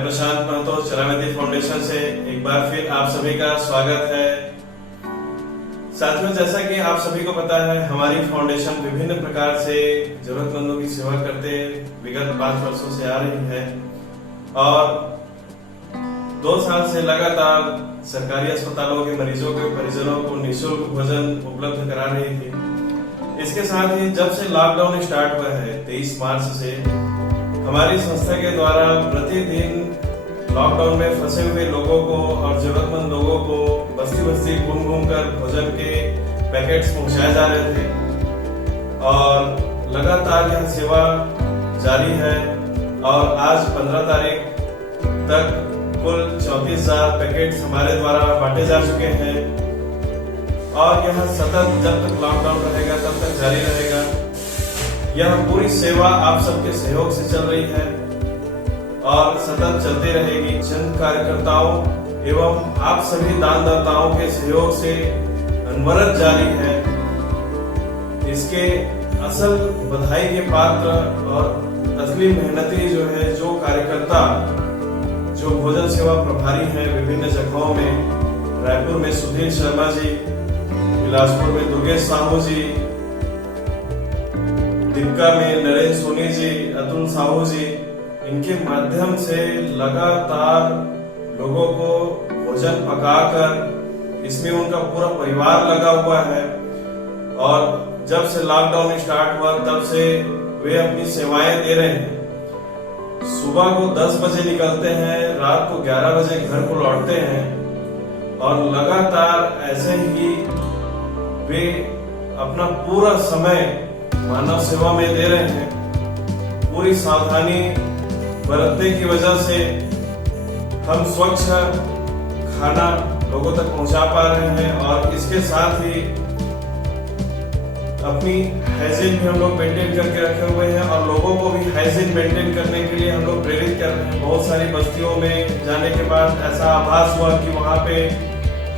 मैं प्रशांत महतो चरामती फाउंडेशन से एक बार फिर आप सभी का स्वागत है। साथियों, जैसा कि आप सभी को पता है, हमारी फाउंडेशन विभिन्न प्रकार से जरूरतमंदों की सेवा करते विगत 5 वर्षों से आ रही है और 2 साल से लगातार सरकारी अस्पतालों के मरीजों के परिजनों को निःशुल्क भोजन उपलब्ध करा रही थी। इसके साथ ही जब से लॉकडाउन स्टार्ट हुआ है 23 मार्च से, हमारी संस्था के द्वारा प्रतिदिन लॉकडाउन में फंसे हुए लोगों को और जरूरतमंद लोगों को बस्ती बस्ती घूम घूम कर भोजन के पैकेट्स पहुंचाए जा रहे थे और लगातार यह सेवा जारी है। और आज 15 तारीख तक कुल 34,000 पैकेट्स हमारे द्वारा बांटे जा चुके हैं और यह सतत जब तक लॉकडाउन रहेगा तब तक जारी रहेगा। यह पूरी सेवा आप सबके सहयोग से चल रही है और सतत चलती रहेगी। जन कार्यकर्ताओं एवं आप सभी दानदाताओं के सहयोग से अनवरत जारी है। इसके असल बधाई के पात्र और असली मेहनती जो कार्यकर्ता जो भोजन सेवा प्रभारी हैं विभिन्न जगहों में, रायपुर में सुधीर शर्मा जी, बिलासपुर में दुर्गेश साहू जी, दिपका में नरेंद्र सोनी जी, अतुल साहू जी, इनके माध्यम से लगातार लोगों को भोजन पकाकर इसमें उनका पूरा परिवार लगा हुआ है। और जब से लॉकडाउन स्टार्ट हुआ तब से वे अपनी सेवाएं दे रहे हैं। सुबह को 10 बजे निकलते हैं, रात को 11 बजे घर को लौटते हैं और लगातार ऐसे ही वे अपना पूरा समय मानव सेवा में दे रहे हैं। पूरी सावधानी बरतने की वजह से हम स्वच्छ खाना लोगों तक पहुंचा पा रहे हैं और इसके साथ ही अपनी हाइजीन भी हम लोग मेंटेन करके रखे हुए हैं और लोगों को भी हाइजीन मेंटेन करने के लिए हम लोग प्रेरित कर रहे हैं। बहुत सारी बस्तियों में जाने के बाद ऐसा आभास हुआ कि वहां पे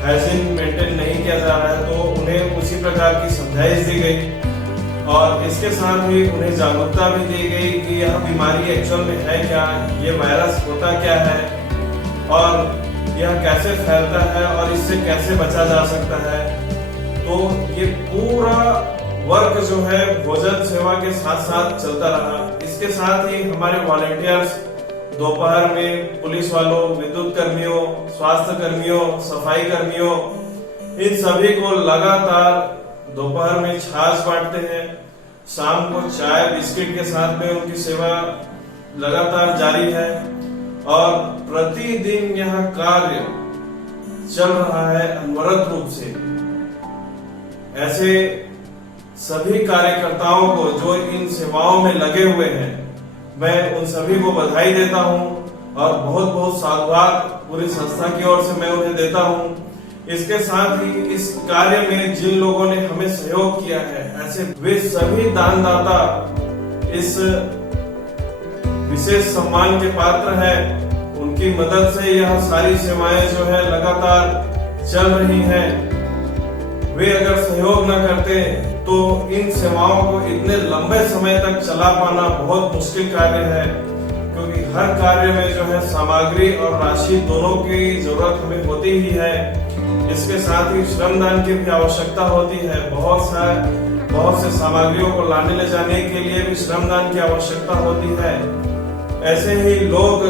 हाइजीन मेंटेन नहीं किया जा रहा है, तो उन्हें उसी प्रकार की समझाइश दी गई और इसके साथ ही उन्हें जागरूकता भी दी गई कि यह बीमारी एक्चुअल में है क्या, ये वायरस होता क्या है और यह कैसे फैलता है और इससे कैसे बचा जा सकता है। तो ये पूरा वर्क जो है भोजन सेवा के साथ साथ चलता रहा। इसके साथ ही हमारे वॉलंटियर्स दोपहर में पुलिस वालों, विद्युत कर्मियों, स्वास्थ्य कर्मियों, सफाई कर्मियों, इन सभी को लगातार दोपहर में छाछ बांटते हैं, शाम को चाय बिस्किट के साथ में उनकी सेवा लगातार जारी है और प्रतिदिन यह कार्य चल रहा है अनवरत रूप से। ऐसे सभी कार्यकर्ताओं को जो इन सेवाओं में लगे हुए हैं, मैं उन सभी को बधाई देता हूं और बहुत बहुत साधुवाद पूरी संस्था की ओर से मैं उन्हें देता हूं। इसके साथ ही इस कार्य में जिन लोगों ने हमें सहयोग किया है, ऐसे वे सभी दानदाता इस विशेष सम्मान के पात्र हैं। उनकी मदद से यह सारी सेवाएं जो है लगातार चल रही हैं। वे अगर सहयोग न करते तो इन सेवाओं को इतने लंबे समय तक चला पाना बहुत मुश्किल कार्य है, क्योंकि हर कार्य में जो है सामग्री और राशि दोनों की जरूरत हमें होती ही है। इसके साथ ही श्रमदान की भी आवश्यकता होती है। बहुत से सामग्रियों को लाने ले जाने के लिए भी श्रमदान की आवश्यकता होती है। ऐसे ही लोग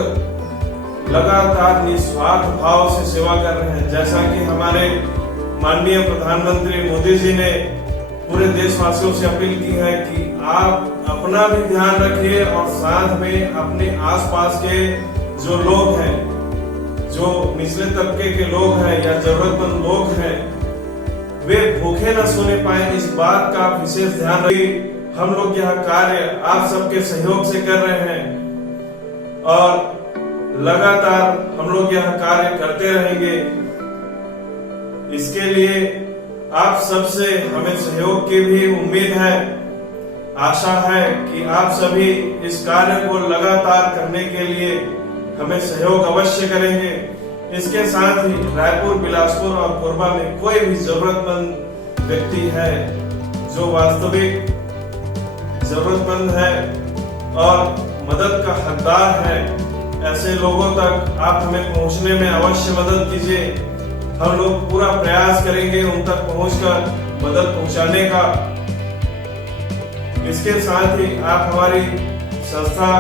लगातार निस्वार्थ भाव से सेवा कर रहे हैं। जैसा कि हमारे माननीय प्रधानमंत्री मोदी जी ने पूरे देशवासियों से अपील की है कि आप अपना भी ध्यान रखिए और साथ में अपने आसपास के जो लोग हैं, जो निचले तबके के लोग हैं या जरूरतमंद लोग हैं, वे भूखे न सोने पाए, इस बात का विशेष ध्यान रखिए। हम लोग यह कार्य आप सबके सहयोग से कर रहे हैं और लगातार हम लोग यह कार्य करते रहेंगे। इसके लिए आप सबसे हमें सहयोग की भी उम्मीद है, आशा है कि आप सभी इस कार्य को लगातार करने के लिए हमें सहयोग अवश्य करेंगे। इसके साथ ही रायपुर, बिलासपुर और कोरबा में कोई भी जरूरतमंद व्यक्ति है जो वास्तविक जरूरतमंद है और मदद का हकदार है, ऐसे लोगों तक आप हमें पहुंचने में अवश्य मदद कीजिए। हम लोग पूरा प्रयास करेंगे उन तक पहुंचकर मदद पहुंचाने का। इसके साथ ही आप हमारी संस्था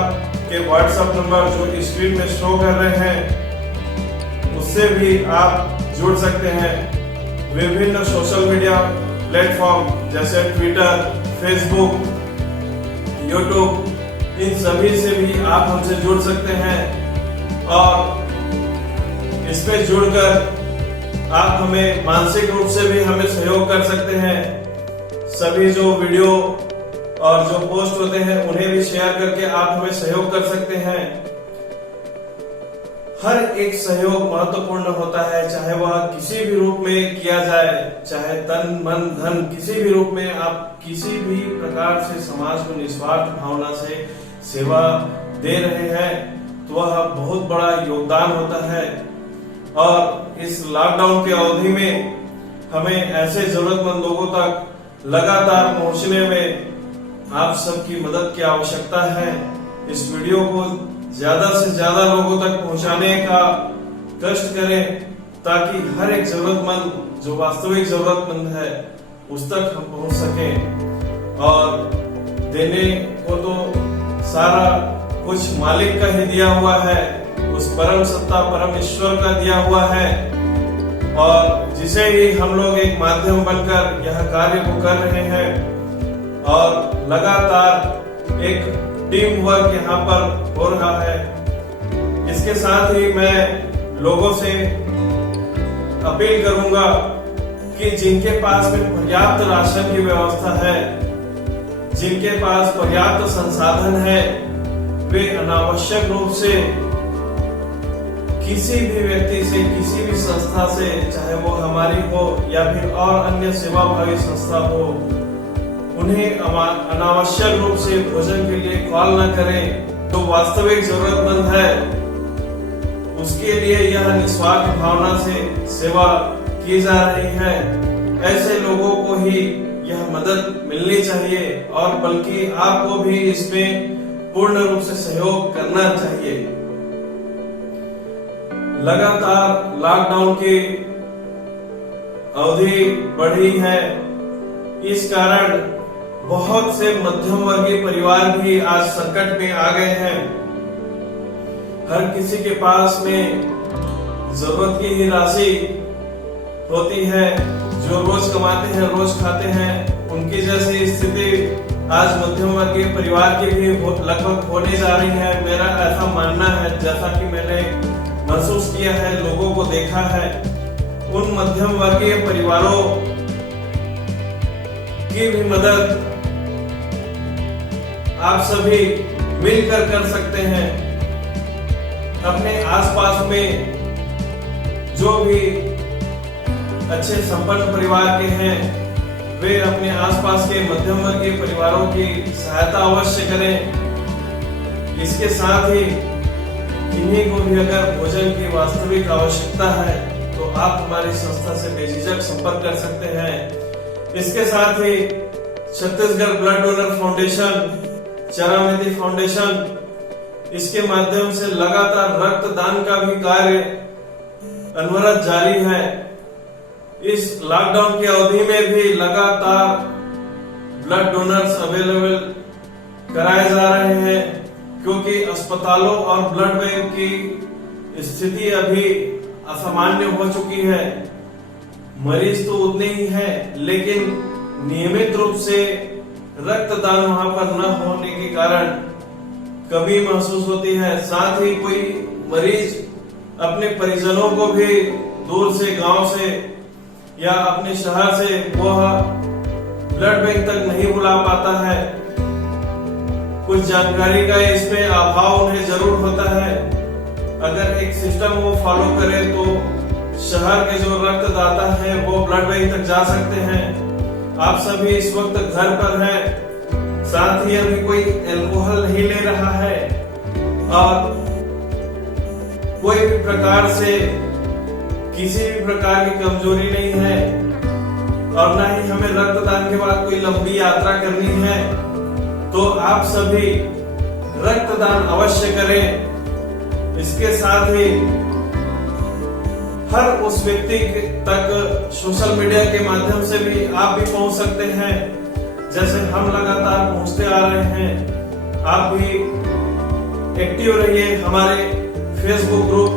के व्हाट्सएप नंबर जो स्क्रीन में शो कर रहे हैं उससे भी आप जुड़ सकते हैं। विभिन्न सोशल मीडिया प्लेटफॉर्म जैसे ट्विटर, फेसबुक, यूट्यूब, इन सभी से भी आप हमसे जुड़ सकते हैं और इसमें जुड़कर आप हमें मानसिक रूप से भी हमें सहयोग कर सकते हैं। सभी जो वीडियो और जो पोस्ट होते हैं उन्हें भी शेयर करके आप हमें सहयोग कर सकते हैं। हर एक सहयोग महत्वपूर्ण होता है, चाहे वह किसी भी रूप में किया जाए, चाहे तन मन धन किसी भी रूप में आप किसी भी प्रकार से समाज को निस्वार्थ भावना से सेवा दे रहे हैं तो वह बहुत बड़ा योगदान होता है। और इस लॉकडाउन की अवधि में हमें ऐसे जरूरतमंद लोगों तक लगातार पहुंचने में आप सबकी मदद की आवश्यकता है। इस वीडियो को ज्यादा से ज्यादा लोगों तक पहुंचाने का कष्ट करें ताकि हर एक जरूरतमंद जो वास्तविक जरूरतमंद है उस तक हम पहुंच सकें। और देने को तो सारा कुछ मालिक का ही दिया हुआ है, उस परम सत्ता परम ईश्वर का दिया हुआ है और जिसे ही हम लोग एक माध्यम बनकर यह कार्य को कर रहे हैं और लगातार एक टीम वर्क यहाँ पर हो रहा है। इसके साथ ही मैं लोगों से अपील करूंगा कि जिनके पास में पर्याप्त राशन की व्यवस्था है, जिनके पास पर्याप्त संसाधन है, वे अनावश्यक रूप से किसी भी व्यक्ति से, किसी भी संस्था से, चाहे वो हमारी हो या फिर और अन्य सेवाभावी संस्था हो, उन्हें अनावश्यक रूप से भोजन के लिए कॉल न करें। जो वास्तविक जरूरतमंद है उसके लिए यह निस्वार्थ भावना से सेवा की जा रही है। ऐसे लोगों को ही यह मदद मिलनी चाहिए और बल्कि आपको भी इसमें पूर्ण रूप से सहयोग करना चाहिए। लगातार लॉकडाउन की अवधि बढ़ी है, इस कारण बहुत से मध्यम वर्गीय परिवार भी आज संकट में आ गए हैं। हर किसी के पास में जरूरत की ही राशि होती है, जो रोज कमाते हैं रोज खाते हैं, उनकी जैसी स्थिति आज मध्यम वर्गीय परिवार की भी लगभग होने जा रही है। मेरा ऐसा मानना है, जैसा कि मैंने महसूस किया है, लोगों को देखा है, उन मध्यम वर्गीय परिवारों की भी मदद आप सभी मिलकर कर सकते हैं। अपने आसपास में जो भी अच्छे संपन्न परिवार के हैं वे अपने आसपास के मध्यम वर्गीय परिवारों की सहायता अवश्य करें। इसके साथ ही किन्हीं को भी अगर भोजन की वास्तविक आवश्यकता है तो आप हमारी संस्था से बेझिझक संपर्क कर सकते हैं। इसके साथ ही छत्तीसगढ़ ब्लड डोनर फाउंडेशन, चरामिति फाउंडेशन, इसके माध्यम से लगातार रक्तदान का भी कार्य अनवरत जारी है। इस लॉकडाउन की अवधि में भी लगातार ब्लड डोनर्स अवेलेबल कराए जा रहे हैं, क्योंकि अस्पतालों और ब्लड बैंक की स्थिति अभी असामान्य हो चुकी है। मरीज तो उतने ही हैं, लेकिन नियमित रूप से रक्तदान वहां पर न होने के कारण कमी महसूस होती है। साथ ही कोई मरीज अपने परिजनों को भी दूर से, गांव से या अपने शहर से वह ब्लड बैंक तक नहीं बुला पाता है। कुछ जानकारी का इसमें अभाव उन्हें जरूर होता है। अगर एक सिस्टम वो फॉलो करे तो शहर के जो रक्तदाता हैं वो ब्लड बैंक तक जा सकते हैं। आप सभी इस वक्त घर पर हैं, साथ ही अभी कोई अल्कोहल नहीं ले रहा है और कोई भी प्रकार से किसी भी प्रकार की कमजोरी नहीं है और ना ही हमें रक्तदान के बाद कोई लंबी यात्रा करनी है, तो आप सभी रक्तदान अवश्य करें। इसके साथ ही हर उस व्यक्ति तक सोशल मीडिया के माध्यम से भी आप भी पहुंच सकते हैं। जैसे हम लगातार पहुंचते आ रहे हैं, आप भी एक्टिव रहिए, हमारे फेसबुक ग्रुप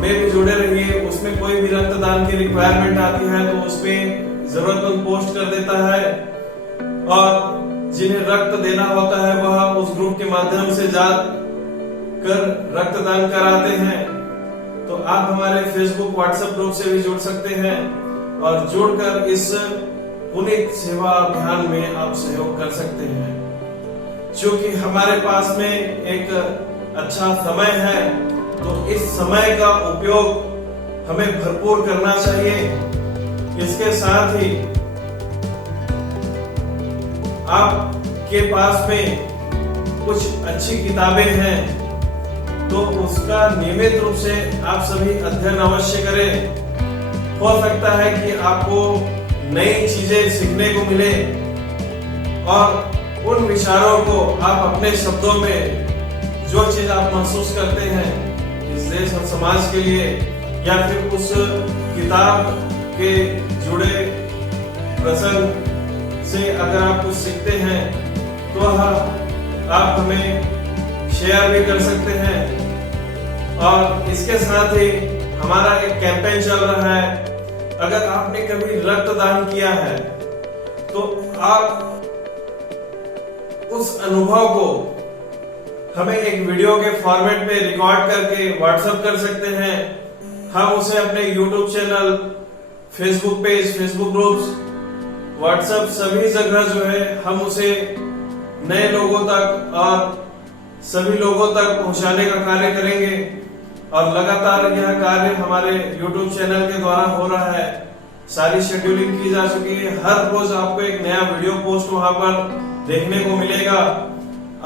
में भी जुड़े रहिए। उसमें कोई भी रक्तदान की रिक्वायरमेंट आती है तो उसमें जरूरतमंद पोस्ट कर देता है, और जिन्हें रक्त देना होता है वह उस ग्रुप के माध्यम से जाकर रक्तदान कराते हैं। तो आप हमारे फेसबुक व्हाट्सएप ग्रुप से भी जुड़ सकते हैं और जुड़कर इस पुनीत सेवा अभियान में आप सहयोग कर सकते हैं। क्योंकि हमारे पास में एक अच्छा समय है, तो इस समय का उपयोग हमें भरपूर करना चाहिए। इसके साथ ही आपके पास में कुछ अच्छी किताबें हैं तो उसका नियमित रूप से आप सभी अध्ययन अवश्य करें। हो सकता है कि आपको नई चीजें सीखने को मिले और उन विचारों को आप अपने शब्दों में जो चीज आप महसूस करते हैं इस देश और समाज के लिए, या फिर उस किताब के जुड़े प्रसंग से अगर आप कुछ सीखते हैं तो आप हमें शेयर भी कर सकते हैं। और इसके साथ ही हमारा एक कैंपेन चल रहा है। अगर आपने कभी रक्तदान किया है तो आप उस अनुभव को हमें एक वीडियो के फॉर्मेट में रिकॉर्ड करके व्हाट्सएप कर सकते हैं। हम उसे अपने YouTube channel, Facebook page, Facebook groups, WhatsApp सभी जगह जो है हम उसे नए लोगों तक और सभी लोगों तक पहुंचाने का कार्य करेंगे। और लगातार यह कार्य हमारे YouTube चैनल के द्वारा हो रहा है। सारी शेड्यूलिंग की जा चुकी है। हर रोज आपको एक नया वीडियो पोस्ट वहां पर देखने को मिलेगा।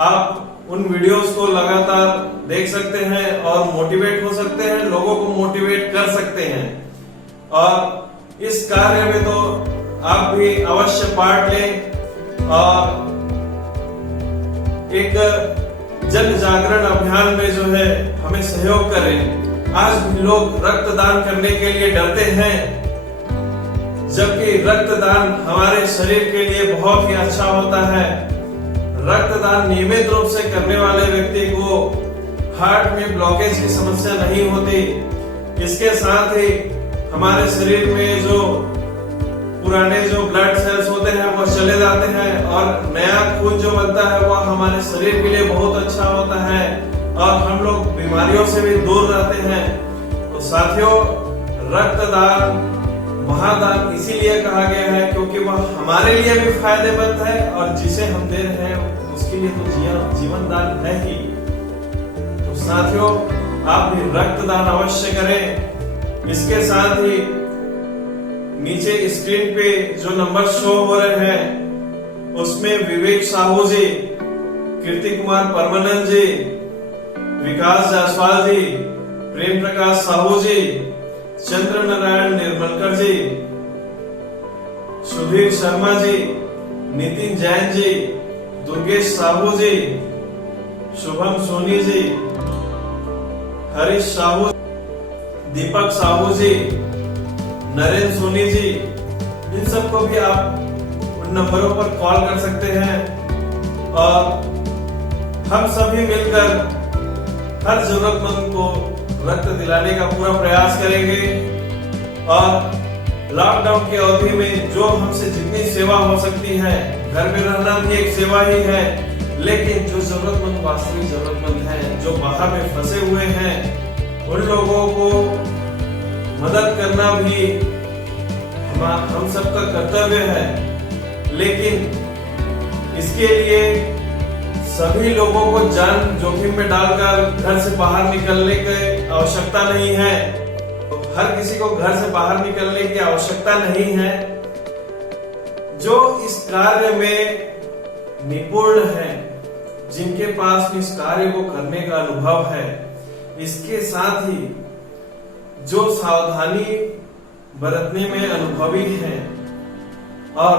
आप उन वीडियोस को लगातार देख सकते हैं और मोटिवेट हो सकते हैं, लोगों को मोटिवेट कर सकते हैं। और इस कार्य में तो आप भी अवश्य पार्ट लें और एक जन जागरण अभियान में जो है हमें सहयोग करें। आज भी लोग रक्तदान करने के लिए डरते हैं, जबकि रक्तदान हमारे शरीर के लिए बहुत ही अच्छा होता है। रक्तदान नियमित रूप से करने वाले व्यक्ति को हार्ट में ब्लॉकेज की समस्या नहीं होती। इसके साथ ही हमारे शरीर में जो पुराने जो ब्लड सेल्स होते हैं वो चले जाते हैं और नया खून जो बनता है वह हमारे शरीर के लिए बहुत अच्छा होता है और हम लोग बीमारियों से भी दूर रहते हैं। तो साथियों, रक्तदान महादान इसीलिए कहा गया है क्योंकि वह हमारे लिए भी फायदेमंद है और जिसे हम दे रहे हैं उसके लिए तो जीवन दान है ही। तो साथियों, आप भी रक्तदान अवश्य करें। इसके साथ ही नीचे स्क्रीन पे जो नंबर शो हो रहे हैं उसमें विवेक साहू जी, कीर्ति कुमार परमानंद जी, विकास जायसवाल जी, प्रेम प्रकाश साहू जी, चंद्र नारायण निर्मलकर जी, सुधीर शर्मा जी, नितिन जैन जी, दुर्गेश साहू जी, शुभम सोनी जी, हरीश साहू, दीपक साहू जी, नरेंद्र सोनी जी, इन सबको भी आप उन नंबरों पर कॉल कर सकते हैं और हम सभी मिलकर हर जरूरतमंद को रक्त दिलाने का पूरा प्रयास करेंगे। और लॉकडाउन की अवधि में जो हमसे जितनी सेवा हो सकती है, घर में रहना भी एक सेवा ही है, लेकिन जो जरूरतमंद वास्तविक जरूरतमंद हैं, जो बाहर में फंसे हुए हैं, उन लोगों को मदद करना भी हम सबका कर्तव्य है। लेकिन इसके लिए सभी लोगों को जान जोखिम में डालकर घर से बाहर निकलने की आवश्यकता नहीं है। तो हर किसी को घर से बाहर निकलने की आवश्यकता नहीं है। जो इस कार्य में निपुण है, जिनके पास इस कार्य को करने का अनुभव है, इसके साथ ही जो सावधानी बरतने में अनुभवी हैं और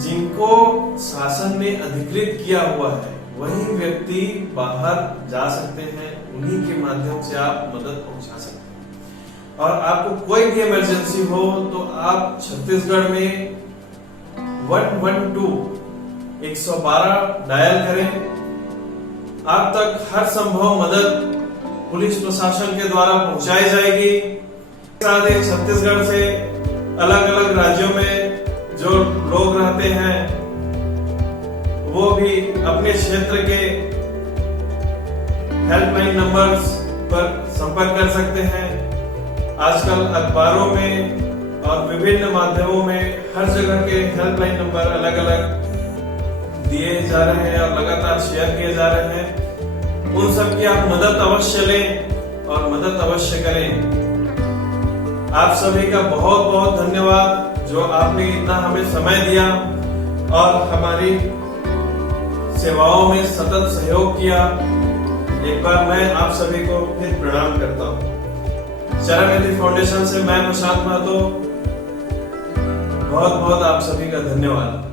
जिनको शासन ने अधिकृत किया हुआ है, वही व्यक्ति बाहर जा सकते हैं, उन्हीं के माध्यम से आप मदद पहुंचा सकते हैं। और आपको कोई भी इमरजेंसी हो तो आप छत्तीसगढ़ में 112 डायल करें। आप तक हर संभव मदद पुलिस प्रशासन के द्वारा पहुंचाई जाएगी। साथ ही छत्तीसगढ़ से अलग अलग राज्यों में जो लोग रहते हैं वो भी अपने क्षेत्र के हेल्पलाइन नंबर्स पर संपर्क कर सकते हैं। आजकल अखबारों में और विभिन्न माध्यमों में हर जगह के हेल्पलाइन नंबर अलग अलग दिए जा रहे हैं और लगातार शेयर किए जा रहे हैं। उन सब की आप मदद अवश्य लें और मदद अवश्य करें। आप सभी का बहुत बहुत धन्यवाद जो आपने इतना हमें समय दिया और हमारी सेवाओं में सतत सहयोग किया। एक बार मैं आप सभी को फिर प्रणाम करता हूँ। चरणनिधि फाउंडेशन से मैं प्रशांत महतो, बहुत बहुत आप सभी का धन्यवाद।